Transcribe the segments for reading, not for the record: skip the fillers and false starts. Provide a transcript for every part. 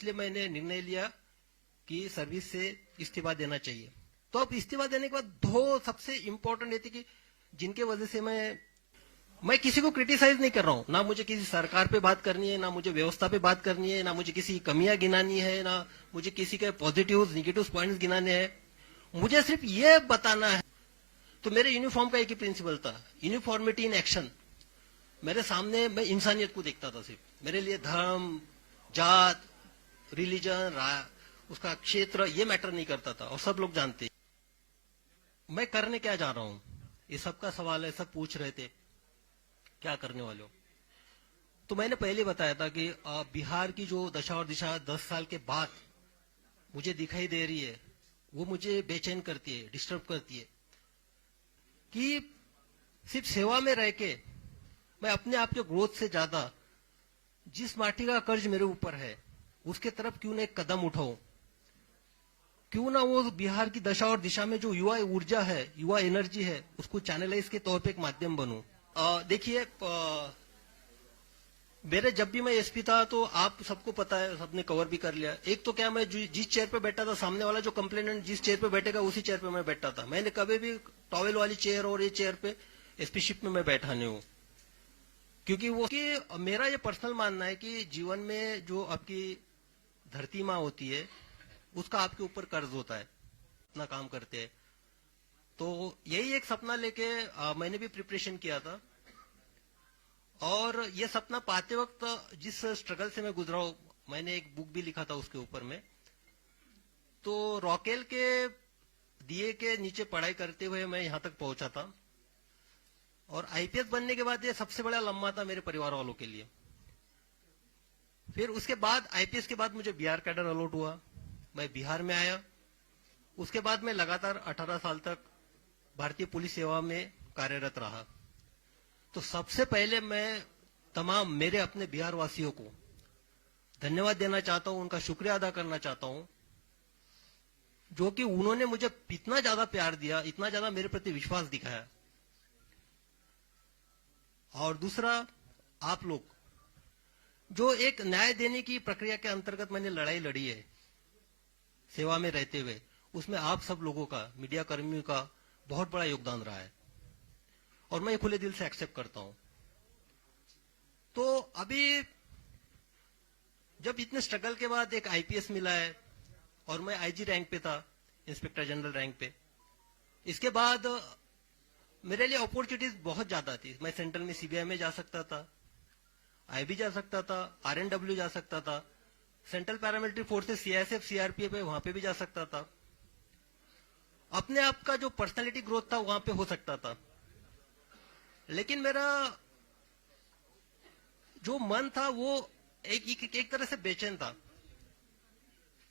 इसलिए मैंने निर्णय लिया कि सर्विस से इस्तीफा देना चाहिए। तो अब इस्तीफा देने के बाद दो सबसे इंपॉर्टेंट ये थी कि जिनके वजह से मैं किसी को क्रिटिसाइज नहीं कर रहा हूं, ना मुझे किसी सरकार पे बात करनी है, ना मुझे व्यवस्था पे बात करनी है, ना मुझे किसी की कमियां गिनानी है, ना मुझे किसी के पॉजिटिव निगेटिव पॉइंट्स गिनाने हैं। मुझे सिर्फ ये बताना है। तो मेरे यूनिफॉर्म का एक ही प्रिंसिपल था, यूनिफॉर्मिटी इन एक्शन। मेरे सामने मैं इंसानियत को देखता था। सिर्फ मेरे लिए धर्म, जात, रिलीजन, उसका क्षेत्र ये मैटर नहीं करता था, और सब लोग जानते हैं मैं करने क्या जा रहा हूं। ये सबका सवाल है, सब पूछ रहे थे क्या करने वाले हो। तो मैंने पहले बताया था कि बिहार की जो दशा और दिशा 10 साल के बाद मुझे दिखाई दे रही है, वो मुझे बेचैन करती है, डिस्टर्ब करती है कि सिर्फ सेवा में रह के मैं अपने आप के ग्रोथ से ज्यादा जिस माटी का कर्ज मेरे ऊपर है उसके तरफ क्यों ना एक कदम उठाऊं। क्यों ना वो बिहार की दशा और दिशा में जो युवा ऊर्जा है, युवा एनर्जी है, उसको चैनलाइज के तौर पे एक माध्यम बनूं। देखिए, मेरे जब भी मैं एसपी था तो आप सबको पता है, सबने कवर भी कर लिया। एक तो क्या, मैं जिस चेयर पे बैठा था, सामने वाला जो कंप्लेनेंट जिस चेयर पे बैठेगा उसी चेयर पे मैं बैठता था। मैंने कभी भी टॉवेल वाली चेयर और ये चेयर पे एसपीशिप में मैं बैठा नहीं हूं, क्योंकि वो कि मेरा ये पर्सनल मानना है कि जीवन में जो आपकी धरती माँ होती है उसका आपके ऊपर कर्ज होता है, इतना काम करते हैं। तो यही एक सपना लेके मैंने भी प्रिपरेशन किया था, और ये सपना पाते वक्त जिस स्ट्रगल से मैं गुजरा हूं, मैंने एक बुक भी लिखा था उसके ऊपर में। तो रॉकेल के दिए के नीचे पढ़ाई करते हुए मैं यहां तक पहुंचा था, और आईपीएस बनने के बाद ये सबसे बड़ा लम्हा था मेरे परिवार वालों के लिए। फिर उसके बाद आईपीएस के बाद मुझे बिहार कैडर अलॉट हुआ, मैं बिहार में आया। उसके बाद मैं लगातार 18 साल तक भारतीय पुलिस सेवा में कार्यरत रहा। तो सबसे पहले मैं तमाम मेरे अपने बिहार वासियों को धन्यवाद देना चाहता हूं, उनका शुक्रिया अदा करना चाहता हूं, जो कि उन्होंने मुझे इतना ज्यादा प्यार दिया, इतना ज्यादा मेरे प्रति विश्वास दिखाया। और दूसरा, आप लोग जो एक न्याय देने की प्रक्रिया के अंतर्गत मैंने लड़ाई लड़ी है सेवा में रहते हुए, उसमें आप सब लोगों का, मीडिया कर्मियों का बहुत बड़ा योगदान रहा है, और मैं खुले दिल से एक्सेप्ट करता हूं। तो अभी जब इतने स्ट्रगल के बाद एक आईपीएस मिला है, और मैं आईजी रैंक पे था, इंस्पेक्टर जनरल रैंक पे, इसके बाद मेरे लिए अपॉर्चुनिटीज बहुत ज्यादा थी। मैं सेंट्रल में सीबीआई में जा सकता था, आईबी जा सकता था, आरएनडब्ल्यू जा सकता था, central paramilitary forces CISF CRPF है वहां पे भी जा सकता था। अपने आप का जो पर्सनालिटी ग्रोथ था वहां पे हो सकता था। लेकिन मेरा जो मन था वो एक तरह से बेचैन था,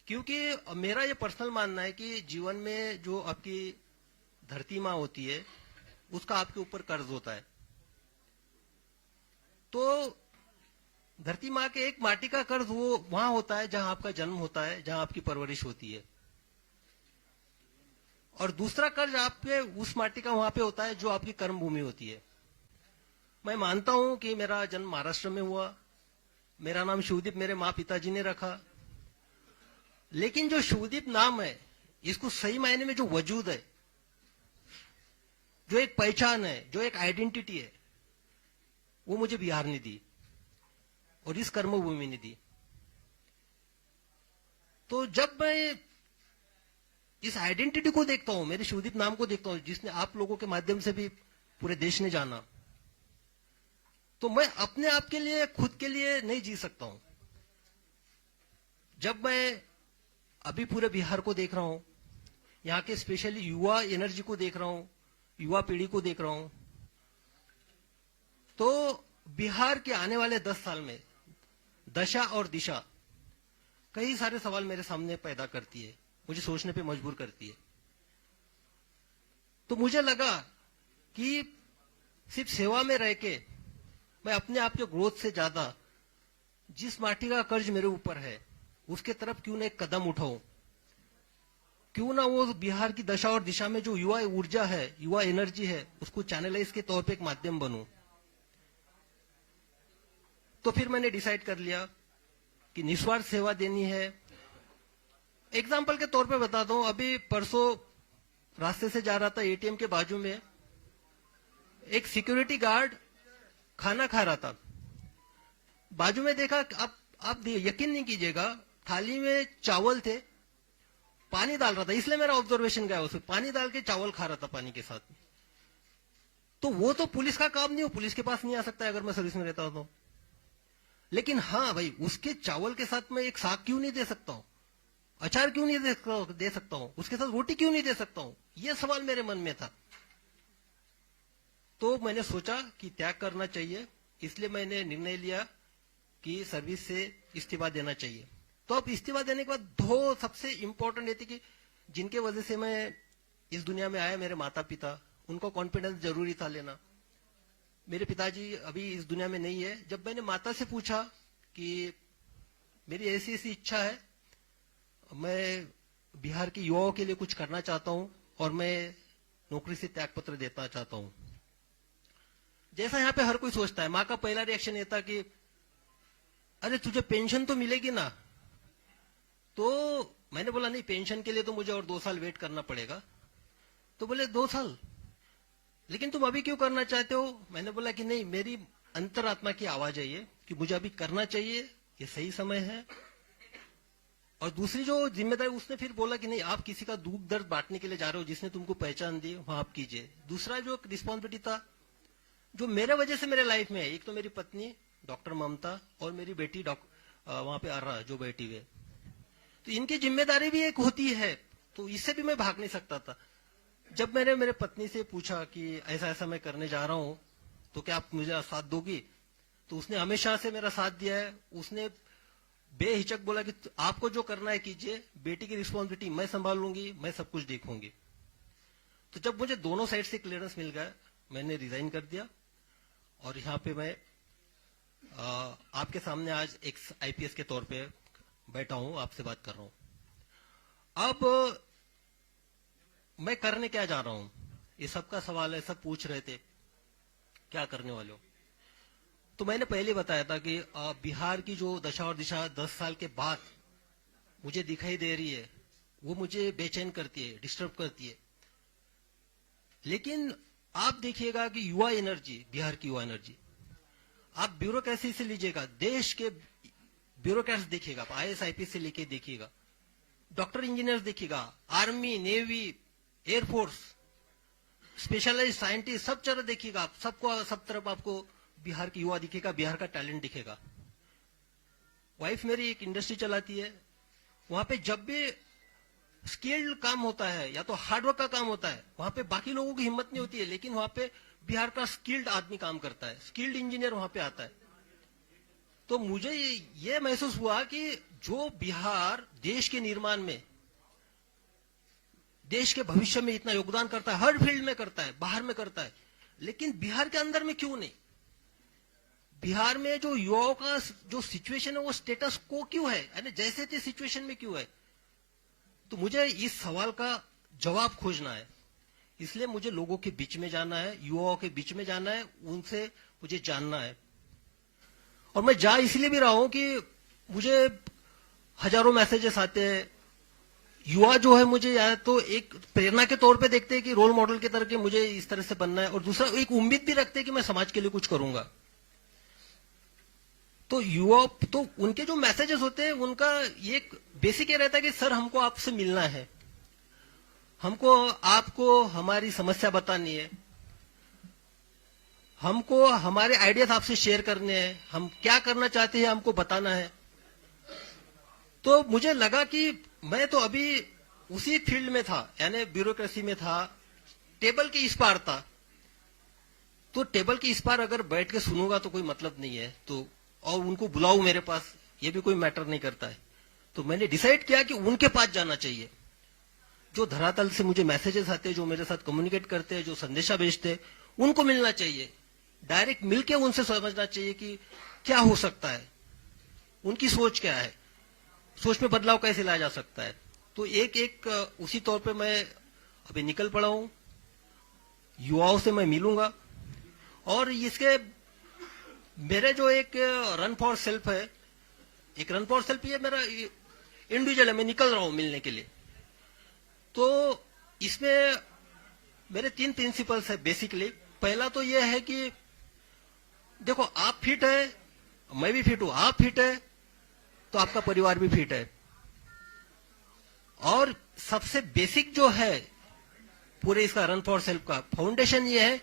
क्योंकि मेरा ये पर्सनल मानना है कि जीवन में जो आपकी धरती माँ होती है उसका आपके ऊपर कर्ज होता है। तो धरती माँ के एक माटी का कर्ज वो वहां होता है जहां आपका जन्म होता है, जहां आपकी परवरिश होती है, और दूसरा कर्ज आपके उस माटी का वहां पे होता है जो आपकी कर्म भूमि होती है। मैं मानता हूं कि मेरा जन्म महाराष्ट्र में हुआ, मेरा नाम शिवदीप मेरे माँ पिताजी ने रखा, लेकिन जो शिवदीप नाम है, इसको सही मायने में जो वजूद है, जो एक पहचान है, जो एक आइडेंटिटी है, वो मुझे बिहार ने दी और इस कर्मभूमि ने दी। तो जब मैं इस आइडेंटिटी को देखता हूं, मेरे शिवदीप नाम को देखता हूं, जिसने आप लोगों के माध्यम से भी पूरे देश ने जाना, तो मैं अपने आप के लिए, खुद के लिए नहीं जी सकता हूं। जब मैं अभी पूरे बिहार को देख रहा हूं, यहाँ के स्पेशली युवा एनर्जी को देख रहा हूं, युवा पीढ़ी को देख रहा हूं, तो बिहार के आने वाले 10 साल में दशा और दिशा कई सारे सवाल मेरे सामने पैदा करती है, मुझे सोचने पे मजबूर करती है। तो मुझे लगा कि सिर्फ सेवा में रह के मैं अपने आप के ग्रोथ से ज्यादा जिस माटी का कर्ज मेरे ऊपर है उसके तरफ क्यों ना एक कदम उठाऊं। क्यों ना वो बिहार की दशा और दिशा में जो युवा ऊर्जा है, युवा एनर्जी है, उसको चैनलाइज के तौर पे एक माध्यम बनूं। तो फिर मैंने डिसाइड कर लिया कि निस्वार्थ सेवा देनी है। एग्जाम्पल के तौर पे बताता हूं, अभी परसों रास्ते से जा रहा था, एटीएम के बाजू में एक सिक्योरिटी गार्ड खाना खा रहा था। बाजू में देखा, आप यकीन नहीं कीजिएगा, थाली में चावल थे, पानी डाल रहा था, इसलिए मेरा ऑब्जर्वेशन गया उसमें, पानी डाल के चावल खा रहा था पानी के साथ। तो वो तो पुलिस का काम नहीं हो, पुलिस के पास नहीं आ सकता है अगर मैं सर्विस में रहता तो। लेकिन हाँ भाई, उसके चावल के साथ मैं एक साग क्यों नहीं दे सकता हूं, अचार क्यों नहीं दे सकता हूं, उसके साथ रोटी क्यों नहीं दे सकता हूं, यह सवाल मेरे मन में था। तो मैंने सोचा कि त्याग करना चाहिए, इसलिए मैंने निर्णय लिया कि सर्विस से इस्तीफा देना चाहिए। तो अब इस्तीफा देने के बाद दो सबसे इंपॉर्टेंट ये थी कि जिनके वजह से मैं इस दुनिया में आया, मेरे माता पिता, उनको कॉन्फिडेंस जरूरी था लेना। मेरे पिताजी अभी इस दुनिया में नहीं है। जब मैंने माता से पूछा कि मेरी ऐसी ऐसी इच्छा है, मैं बिहार के युवाओं के लिए कुछ करना चाहता हूं और मैं नौकरी से त्यागपत्र देना चाहता हूं, जैसा यहाँ पे हर कोई सोचता है, माँ का पहला रिएक्शन ये था कि अरे तुझे पेंशन तो मिलेगी ना। तो मैंने बोला नहीं, पेंशन के लिए तो मुझे और 2 साल वेट करना पड़ेगा। तो बोले 2 साल, लेकिन तुम अभी क्यों करना चाहते हो? मैंने बोला कि नहीं, मेरी अंतरात्मा की आवाज है ये कि मुझे अभी करना चाहिए, ये सही समय है। और दूसरी जो जिम्मेदारी, उसने फिर बोला कि नहीं, आप किसी का दुख दर्द बांटने के लिए जा रहे हो, जिसने तुमको पहचान दी वहां आप कीजिए। दूसरा जो रिस्पॉन्सिबिलिटी था जो मेरे वजह से मेरे लाइफ में है, एक तो मेरी पत्नी डॉक्टर ममता और मेरी बेटी वहां पे अर्रा जो बैठी हुई है, तो इनकी जिम्मेदारी भी एक होती है, तो इससे भी मैं भाग नहीं सकता था। जब मैंने मेरे पत्नी से पूछा कि ऐसा ऐसा मैं करने जा रहा हूं, तो क्या आप मुझे साथ दोगी? तो उसने हमेशा से मेरा साथ दिया है। उसने बेहिचक बोला कि आपको जो करना है कीजिए, बेटी की रिस्पॉन्सिबिलिटी मैं संभाल लूंगी, मैं सब कुछ देखूंगी। तो जब मुझे दोनों साइड से क्लियरेंस मिल गया, मैंने रिजाइन कर दिया और यहाँ पे मैं आपके सामने आज एक आईपीएस के तौर पे बैठा हूं, आपसे बात कर रहा हूं। अब मैं करने क्या जा रहा हूं, ये सबका सवाल है, सब पूछ रहे थे क्या करने वाले हो। तो मैंने पहले बताया था कि बिहार की जो दशा और दिशा 10 साल के बाद मुझे दिखाई दे रही है, वो मुझे बेचैन करती है, डिस्टर्ब करती है। लेकिन आप देखिएगा कि युवा एनर्जी, बिहार की युवा एनर्जी, आप ब्यूरोक्रेसी से लीजिएगा, देश के ब्यूरोक्रेट्स देखिएगा, आईएएस आईपीएस से लेके देखिएगा, डॉक्टर इंजीनियर्स देखिएगा, army, navy, air force, specialise scientist, सब तरह देखिएगा आप, सब तरफ आपको बिहार की युवा दिखेगा, बिहार का टैलेंट दिखेगा। वाइफ मेरी एक इंडस्ट्री चलाती है, वहां पे जब भी स्किल्ड काम होता है या तो हार्डवर्क का काम होता है, वहां पे बाकी लोगों की हिम्मत नहीं होती है, लेकिन वहां पे बिहार का स्किल्ड आदमी काम करता है, स्किल्ड इंजीनियर वहां पे आता है। तो मुझे ये महसूस हुआ कि जो बिहार देश के निर्माण में, देश के भविष्य में इतना योगदान करता है, हर फील्ड में करता है, बाहर में करता है, लेकिन बिहार के अंदर में क्यों नहीं? बिहार में जो युवाओं का जो सिचुएशन है, वो स्टेटस को क्यों है, यानी जैसे थे सिचुएशन में क्यों है? तो मुझे इस सवाल का जवाब खोजना है, इसलिए मुझे लोगों के बीच में जाना है, युवाओं के बीच में जाना है, उनसे मुझे जानना है। और मैं जा इसलिए भी रहा हूं कि मुझे हजारों मैसेजेस आते हैं, युवा जो है मुझे या तो एक प्रेरणा के तौर पे देखते हैं कि रोल मॉडल के तरह के मुझे इस तरह से बनना है, और दूसरा एक उम्मीद भी रखते हैं कि मैं समाज के लिए कुछ करूंगा। तो युवा, तो उनके जो मैसेजेस होते हैं, उनका ये बेसिक ये रहता है कि सर हमको आपसे मिलना है, हमको आपको हमारी समस्या बतानी है, हमको हमारे आइडियाज आपसे शेयर करने हैं, हम क्या करना चाहते हैं हमको बताना है। तो मुझे लगा कि मैं तो अभी उसी फील्ड में था, यानी ब्यूरोक्रेसी में था, टेबल के इस पार था। तो टेबल के इस पार अगर बैठ के सुनूंगा तो कोई मतलब नहीं है, तो और उनको बुलाऊं मेरे पास, ये भी कोई मैटर नहीं करता है। तो मैंने डिसाइड किया कि उनके पास जाना चाहिए, जो धरातल से मुझे मैसेजेस आते हैं, जो मेरे साथ कम्युनिकेट करते हैं, जो संदेशा भेजते हैं, उनको मिलना चाहिए, डायरेक्ट मिलके उनसे समझना चाहिए कि क्या हो सकता है, उनकी सोच क्या है, सोच में बदलाव कैसे लाया जा सकता है। तो एक एक उसी तौर पे मैं अभी निकल पड़ा हूं, युवाओं से मैं मिलूंगा। और इसके मेरे जो एक रन फॉर सेल्फ है, एक रन फॉर सेल्फ ये मेरा इंडिविजुअल है, मैं निकल रहा हूं मिलने के लिए। तो इसमें मेरे 3 प्रिंसिपल्स है बेसिकली। पहला तो ये है कि देखो, आप फिट है, मैं भी फिट हूं, आप फिट है तो आपका परिवार भी फिट है। और सबसे बेसिक जो है पूरे इसका रन फॉर सेल्फ का फाउंडेशन ये है,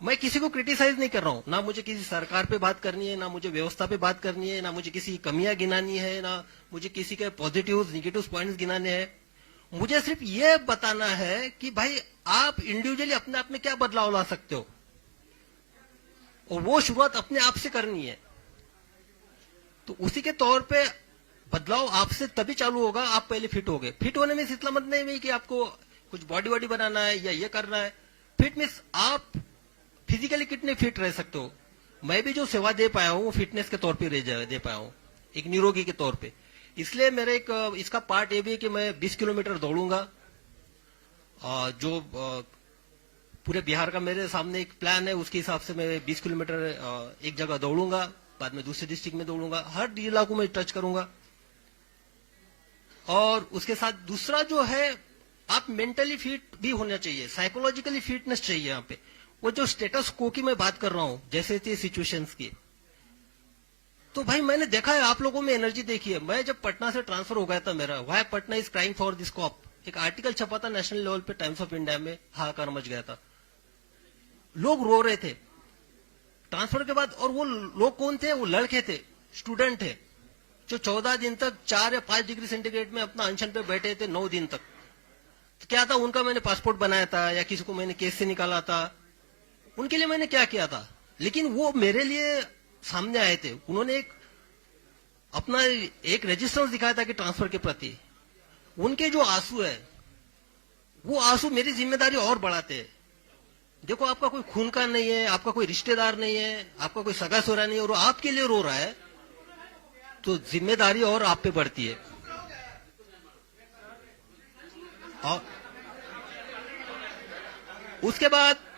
मैं किसी को क्रिटिसाइज नहीं कर रहा हूं, ना मुझे किसी सरकार पे बात करनी है, ना मुझे व्यवस्था पे बात करनी है, ना मुझे किसी कमियां गिनानी है, ना मुझे किसी के पॉजिटिव निगेटिव पॉइंट्स गिनाने हैं। मुझे सिर्फ ये बताना है कि भाई आप इंडिविजुअली अपने आप में क्या बदलाव ला सकते हो, और वो शुरुआत अपने आप से करनी है। तो उसी के तौर पे बदलाव आपसे तभी चालू होगा, आप पहले फिट हो गए। फिट होने में इतना मतलब नहीं कि आपको कुछ बॉडी वॉडी बनाना है या ये करना है। फिट मीन्स आप फिजिकली कितने फिट रह सकते हो। मैं भी जो सेवा दे पाया हूँ फिटनेस के तौर पे दे पाया हूँ, एक निरोगी के तौर पे। इसलिए मेरे एक इसका पार्ट ये भी है कि मैं 20 किलोमीटर दौड़ूंगा। जो पूरे बिहार का मेरे सामने एक प्लान है, उसके हिसाब से मैं 20 किलोमीटर एक जगह दौड़ूंगा, बाद में दूसरे डिस्ट्रिक्ट में दौड़ूंगा, हर जिला को मैं टच करूंगा। और उसके साथ दूसरा जो है, आप मेंटली फिट भी होना चाहिए, साइकोलॉजिकली फिटनेस चाहिए। यहाँ पे वो जो स्टेटस को की मैं बात कर रहा हूं, जैसे थे सिचुएशंस की, तो भाई मैंने देखा है, आप लोगों में एनर्जी देखी है। मैं जब पटना से ट्रांसफर हो गया था मेरा, why Patna is crime for this cop, एक आर्टिकल छपा था नेशनल लेवल पे टाइम्स ऑफ इंडिया में, हाहाकार मच गया था, लोग रो रहे थे ट्रांसफर के बाद। और वो लोग कौन थे? वो लड़के थे, स्टूडेंट थे, जो 14 दिन तक 4 या 5 डिग्री सेंटीग्रेड में अपना अनशन पे बैठे थे 9 दिन तक। तो क्या था उनका, मैंने पासपोर्ट बनाया था या किसी को मैंने केस से निकाला था, उनके लिए मैंने क्या किया था। लेकिन वो मेरे लिए सामने आए थे, उन्होंने एक अपना एक रेजिस्टेंस दिखाया था कि ट्रांसफर के प्रति। उनके जो आंसू है, वो आंसू मेरी जिम्मेदारी और बढ़ाते हैं। देखो, आपका कोई खून का नहीं है, आपका कोई रिश्तेदार नहीं है, आपका कोई सगा सोरा नहीं है, और आपके लिए रो रहा है, तो जिम्मेदारी और आप पे बढ़ती है। और उसके बाद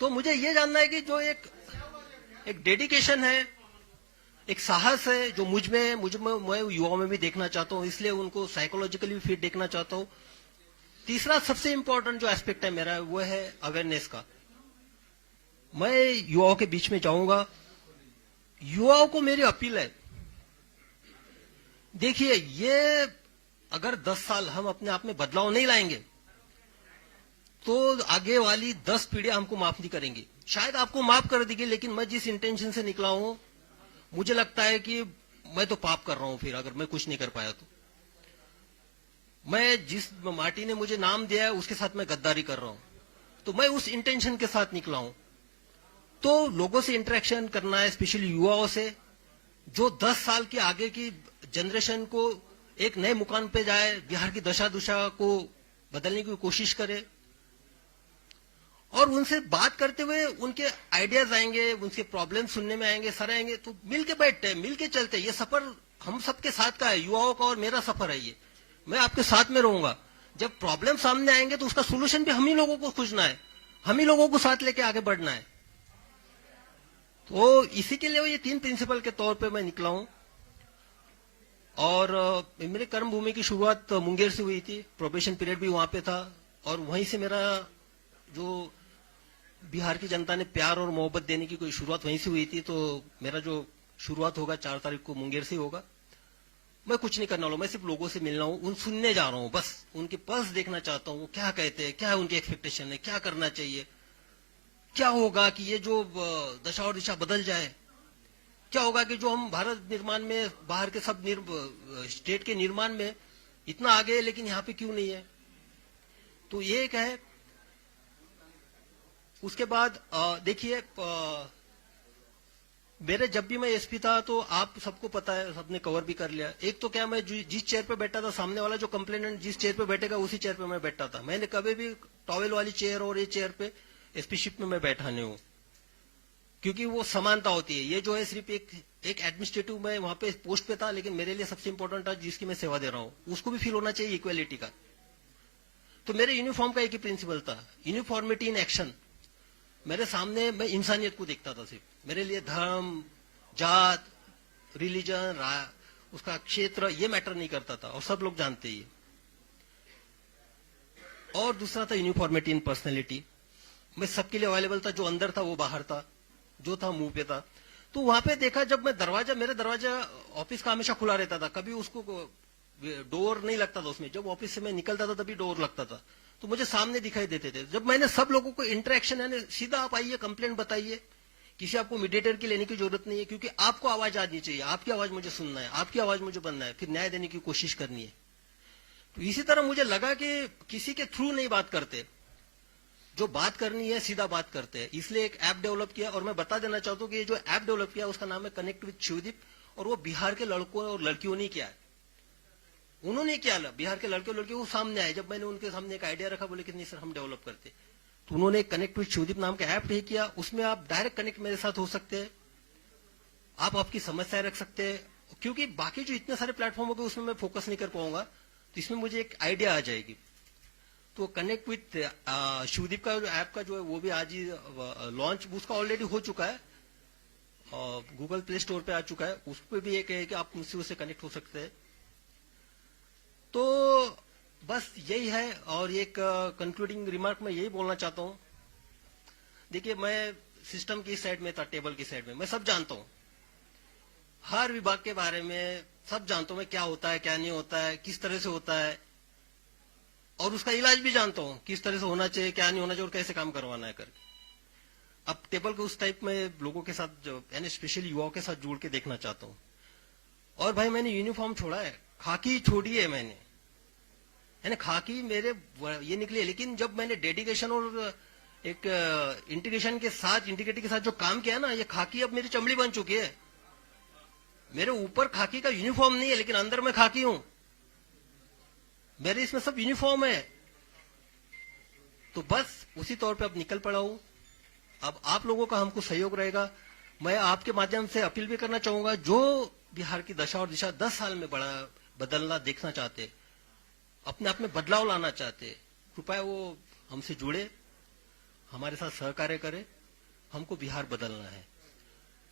तो मुझे ये जानना है कि जो एक डेडिकेशन है, एक साहस है, जो मुझ में मैं युवाओं में भी देखना चाहता हूं, इसलिए उनको साइकोलॉजिकली भी फिट देखना चाहता हूं। तीसरा सबसे इंपॉर्टेंट जो एस्पेक्ट है मेरा, वो है अवेयरनेस का। मैं युवाओं के बीच में जाऊंगा, युवाओं को मेरी अपील है, देखिए, ये अगर 10 साल हम अपने आप में बदलाव नहीं लाएंगे तो आगे वाली 10 पीढ़ियां हमको माफ नहीं करेंगी। शायद आपको माफ कर देगी, लेकिन मैं जिस इंटेंशन से निकला हूं, मुझे लगता है कि मैं तो पाप कर रहा हूं फिर, अगर मैं कुछ नहीं कर पाया तो। मैं जिस माटी ने मुझे नाम दिया है उसके साथ मैं गद्दारी कर रहा हूं, तो मैं उस इंटेंशन के साथ निकला हूं। तो लोगों से इंटरेक्शन करना है, स्पेशली युवाओं से, जो 10 साल के आगे की जनरेशन को एक नए मुकाम पे जाए, बिहार की दशा दुशा को बदलने की कोशिश करे, और उनसे बात करते हुए उनके आइडियाज आएंगे, उनके प्रॉब्लम सुनने में आएंगे, सर आएंगे, तो मिलके बैठते हैं, मिलके चलते हैं। ये सफर हम सबके साथ का है, युवाओं का और मेरा सफर है ये। मैं आपके साथ में रहूंगा। जब प्रॉब्लम सामने आएंगे तो उसका सोल्यूशन भी हम ही लोगों को खोजना है, हम ही लोगों को साथ लेके आगे बढ़ना है। तो इसी के लिए ये 3 प्रिंसिपल के तौर पे मैं निकला हूं। और मेरे कर्म भूमि की शुरुआत मुंगेर से हुई थी, प्रोबेशन पीरियड भी वहां पे था, और वहीं से मेरा जो बिहार की जनता ने प्यार और मोहब्बत देने की कोई शुरुआत वहीं से हुई थी। तो मेरा जो शुरुआत होगा 4 तारीख को मुंगेर से होगा। मैं कुछ नहीं करने वाला हूं, मैं सिर्फ लोगों से मिलना हूं, उन सुनने जा रहा हूं, बस उनके पल्स देखना चाहता हूं, क्या कहते हैं, क्या है उनकी एक्सपेक्टेशन है, क्या करना चाहिए, क्या होगा कि ये जो दशा और दिशा बदल जाए, क्या होगा कि जो हम भारत निर्माण में, बाहर के सब स्टेट के निर्माण में इतना आगे है, लेकिन यहाँ पे क्यों नहीं है। तो ये एक है। उसके बाद देखिए, मेरे जब भी मैं एसपी था तो आप सबको पता है, सबने कवर भी कर लिया। एक तो क्या, मैं जिस चेयर पे बैठा था, सामने वाला जो कंप्लेनेंट जिस चेयर पे बैठेगा उसी चेयर पे मैं बैठा था। मैंने कभी भी टॉवेल वाली चेयर और ये चेयर पे एसपीशिप में मैं बैठा नहीं हूं, क्योंकि वो समानता होती है। ये जो है सिर्फ एक एडमिनिस्ट्रेटिव, मैं वहां पे पोस्ट पे था, लेकिन मेरे लिए सबसे इंपॉर्टेंट था जिसकी मैं सेवा दे रहा हूं, उसको भी फील होना चाहिए इक्वेलिटी का। तो मेरे यूनिफॉर्म का एक ही प्रिंसिपल था, यूनिफॉर्मिटी इन एक्शन। मेरे सामने मैं इंसानियत को देखता था सिर्फ। मेरे लिए धर्म, जात, रिलीजन, उसका क्षेत्र, ये मैटर नहीं करता था और सब लोग जानते ही। और दूसरा था यूनिफॉर्मिटी इन पर्सनैलिटी। मैं सबके लिए अवेलेबल था, जो अंदर था वो बाहर था, जो था मुंह पे था। तो वहां पे देखा, जब मैं मेरे दरवाजा ऑफिस का हमेशा खुला रहता था, कभी उसको डोर नहीं लगता था उसमें। जब ऑफिस से मैं निकलता था तभी डोर लगता था, तो मुझे सामने दिखाई देते थे। जब मैंने सब लोगों को इंटरेक्शन, यानी सीधा आप आइए, कंप्लेंट बताइए, किसी आपको मीडिएटर की लेने की जरूरत नहीं है, क्योंकि आपको आवाज आनी चाहिए, आपकी आवाज मुझे सुनना है, आपकी आवाज मुझे बनना है, फिर न्याय देने की कोशिश करनी है। तो इसी तरह मुझे लगा कि किसी के थ्रू नहीं बात करते, जो बात करनी है सीधा बात करते हैं। इसलिए एक ऐप डेवलप किया, और मैं बता देना चाहता हूं कि ये जो ऐप डेवलप किया उसका नाम है कनेक्ट विद शिवदीप, और वो बिहार के लड़कों और लड़कियों ने किया है। उन्होंने किया, बिहार के लड़के और लड़कियों को सामने आए। जब मैंने उनके सामने एक आइडिया रखा, बोले कि नहीं सर हम डेवलप करते, तो उन्होंने कनेक्ट विद शिवदीप नाम का ऐप नहीं किया। उसमें आप डायरेक्ट कनेक्ट मेरे साथ हो सकते हैं, आप आपकी समस्याएं रख सकते हैं, क्योंकि बाकी जो इतने सारे प्लेटफॉर्म हो गए उसमें मैं फोकस नहीं कर पाऊंगा, तो इसमें मुझे एक आइडिया आ जाएगी। तो कनेक्ट विथ शिवदीप का जो ऐप का जो है वो भी आज ही लॉन्च, उसका ऑलरेडी हो चुका है, गूगल प्ले स्टोर पे आ चुका है। उस पर भी एक है कि आप मुझसे उससे कनेक्ट हो सकते हैं। तो बस यही है। और एक कंक्लूडिंग रिमार्क मैं यही बोलना चाहता हूं, देखिए मैं सिस्टम की साइड में था, टेबल की साइड में मैं सब जानता हूं, हर विभाग के बारे में सब जानता हूं मैं, क्या होता है क्या नहीं होता है, किस तरह से होता है, और उसका इलाज भी जानता हूं, किस तरह से होना चाहिए, क्या नहीं होना चाहिए, और कैसे काम करवाना है करके। अब टेबल को उस टाइप में लोगों के साथ, यानी स्पेशली युवाओं के साथ जोड़ के देखना चाहता हूं। और भाई मैंने यूनिफॉर्म छोड़ा है, खाकी छोड़ी है मैंने, यानी खाकी मेरे ये निकली है। लेकिन जब मैंने डेडिकेशन और एक इंटीग्रिटी के साथ जो काम किया ना, ये खाकी अब मेरी चमड़ी बन चुकी है। मेरे ऊपर खाकी का यूनिफॉर्म नहीं है, लेकिन अंदर मैं खाकी हूं, मेरे इसमें सब यूनिफॉर्म है। तो बस उसी तौर पे अब निकल पड़ा हूं। अब आप लोगों का हमको सहयोग रहेगा। मैं आपके माध्यम से अपील भी करना चाहूंगा, जो बिहार की दशा और दिशा 10 साल में बड़ा बदलना देखना चाहते, अपने आप में बदलाव लाना चाहते, कृपया वो हमसे जुड़े, हमारे साथ सहकार्य करे। हमको बिहार बदलना है,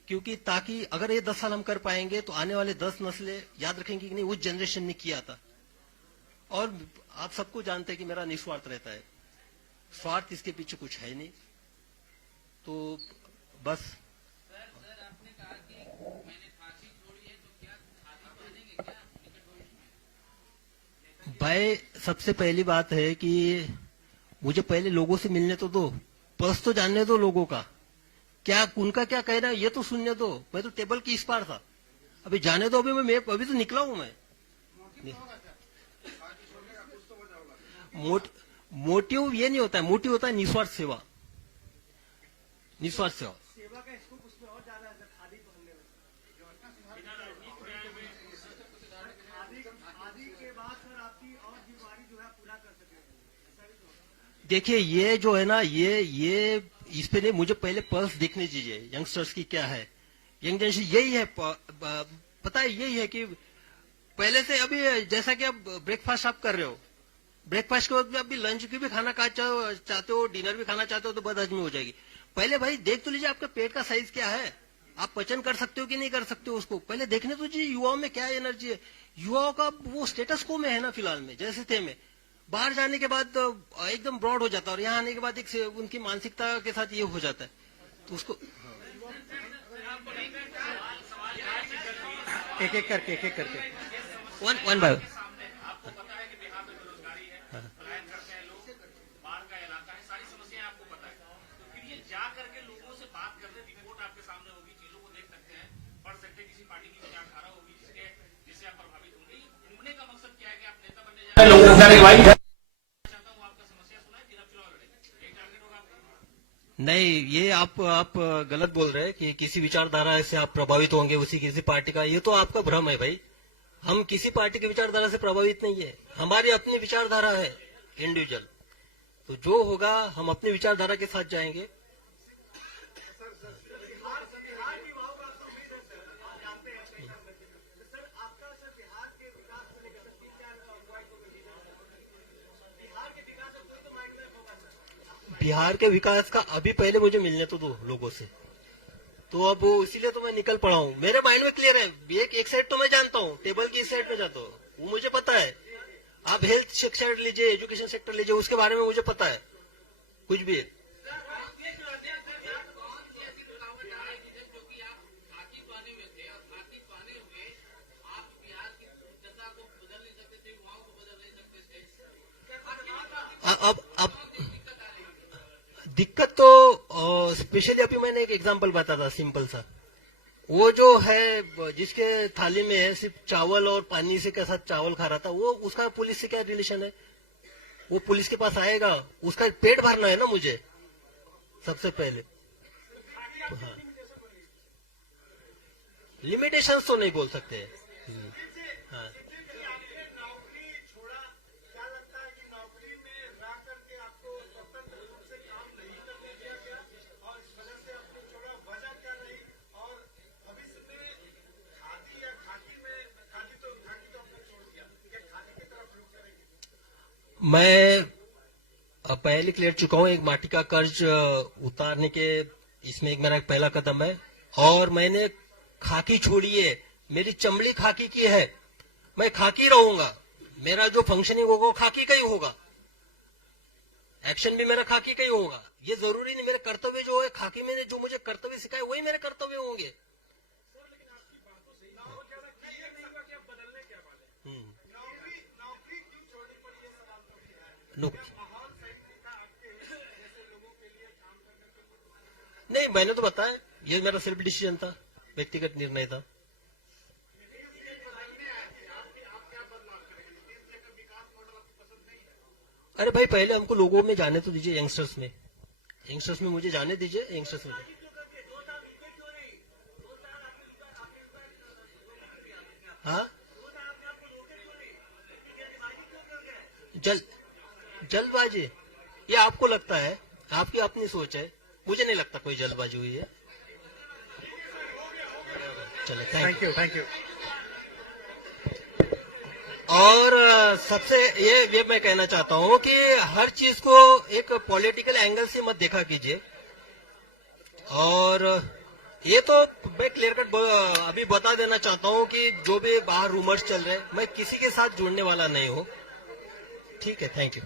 क्योंकि ताकि अगर ये 10 साल हम कर पाएंगे तो आने वाले 10 नस्लें याद रखेंगी कि नहीं, उस जनरेशन ने किया था। और आप सबको जानते हैं कि मेरा निस्वार्थ रहता है, स्वार्थ इसके पीछे कुछ है नहीं। तो बस सर आपने कहा कि मैंने फांसी छोड़ी है, तो क्या खादी पहनेंगे क्या निकट भविष्य में? भाई सबसे पहली बात है कि मुझे पहले लोगों से मिलने तो दो, पर्स तो जानने दो लोगों का, क्या उनका क्या कहना है ये तो सुनने दो। मैं तो टेबल की इस पार था, अभी जाने दो। अभी तो निकला हूं मैं। मोटिव ये नहीं होता है, मोटिव होता है निस्वार्थ सेवा, निस्वार्थ सेवा। सेवा का स्कोप उसमें और ज्यादा है खादी पहनने में। खादी के बाद सर आपकी और बीमारी जो है पूरा कर सके, ऐसा भी तो होता है। देखिए ये जो है ना, ये इस पे नहीं, मुझे पहले पल्स देखनी चाहिए यंगस्टर्स की क्या है। यंग जनरेशन यही है, पता है यही है कि पहले से अभी जैसा कि आप ब्रेकफास्ट आप कर रहे हो, ब्रेकफास्ट के बाद अभी लंच की भी खाना चाहते हो, डिनर भी खाना चाहते हो, तो बदहजमी हो जाएगी। पहले भाई देख तो लीजिए आपका पेट का साइज क्या है, आप पचन कर सकते हो कि नहीं कर सकते हो, उसको पहले देखने तो जी युवाओं में क्या एनर्जी है। युवाओं का वो स्टेटस को में है ना फिलहाल में, जैसे थे में बाहर जाने के बाद एकदम ब्रॉड हो जाता है, और यहाँ आने के बाद एक उनकी मानसिकता के साथ ये हो जाता है, तो उसको एक एक करके वन बाय आपको पता है कि बिहार में बेरोजगारी है, पलायन करते हैं लोग, बाढ़ का इलाका है, सारी समस्याएं आपको पता है। तो फिर ये जा करके लोगों से बात करने, रिपोर्ट आपके सामने होगी, चीजों को देख सकते हैं, पढ़ सकते हैं, किसी पार्टी की विचारधारा होगी जिससे आप प्रभावित होंगे। घूमने का मकसद क्या है कि आप नेता बनने जा रहे हैं? चाहता हूँ आपका समस्या सुना है, फिर आप चुनाव लड़ेंगे, एक टारगेट होगा आपका। नहीं, ये आप गलत बोल रहे हैं कि किसी विचारधारा से आप प्रभावित होंगे, उसी किसी पार्टी का, ये तो आपका भ्रम है भाई। हम किसी पार्टी की विचारधारा से प्रभावित नहीं है, हमारी अपनी विचारधारा है इंडिविजुअल। तो जो होगा हम अपनी विचारधारा के साथ जाएंगे। बिहार के विकास का अभी पहले मुझे मिलने तो दो लोगों से। तो अब वो इसीलिए तो मैं निकल पड़ा हूँ। मेरे माइंड में क्लियर है, एक साइड तो मैं जानता हूँ, टेबल की इस साइड में जाता हूँ, वो मुझे पता है। आप हेल्थ सेक्टर लीजिए, एजुकेशन सेक्टर लीजिए, उसके बारे में मुझे पता है कुछ भी। अब दिक्कत तो स्पेशली अभी मैंने एक एग्जांपल बताया सिंपल सा। वो जो है जिसके थाली में है सिर्फ चावल और पानी से के साथ चावल खा रहा था, वो उसका पुलिस से क्या रिलेशन है? वो पुलिस के पास आएगा, उसका पेट भरना है ना मुझे सबसे पहले। तो हाँ, लिमिटेशंस तो नहीं बोल सकते। हाँ, आपने नौकरी छोड़ा, क्या लगता है कि नौकरी में रह करके आपको स्वतंत्र रूप से काम नहीं करने दिया गया और इस वजह से आपको छोड़ा, वजह क्या रही? और भविष्य में खादी या खाकी में, खादी तो आपने छोड़ दिया, क्या खादी की तरफ रुख करेंगे? मैं पहले क्लियर चुका हूँ, एक माटी का कर्ज उतारने के इसमें एक मेरा पहला कदम है। और मैंने खाकी छोड़ी है, मेरी चमड़ी खाकी की है, मैं खाकी रहूंगा, मेरा जो फंक्शनिंग होगा वो खाकी का ही होगा, एक्शन भी मेरा खाकी का ही होगा। ये जरूरी नहीं मेरे कर्तव्य जो है खाकी में जो मुझे कर्तव्य सिखाए वही मेरे कर्तव्य होंगे। नहीं, मैंने तो बताया, ये मेरा सेल्फ डिसीजन था, व्यक्तिगत निर्णय था। अरे भाई, पहले हमको लोगों में जाने तो दीजिए, यंगस्टर्स में मुझे जाने दीजिए, यंगस्टर्स में। हाँ, जल्दबाजी ये आपको लगता है, आपकी अपनी सोच है, मुझे नहीं लगता कोई जल्दबाजी हुई है। चले, थैंक यू। और सबसे ये मैं कहना चाहता हूं कि हर चीज को एक पॉलिटिकल एंगल से मत देखा कीजिए। और ये तो मैं क्लियर कट अभी बता देना चाहता हूं कि जो भी बाहर रूमर्स चल रहे हैं, मैं किसी के साथ जुड़ने वाला नहीं हूं। ठीक है, थैंक यू।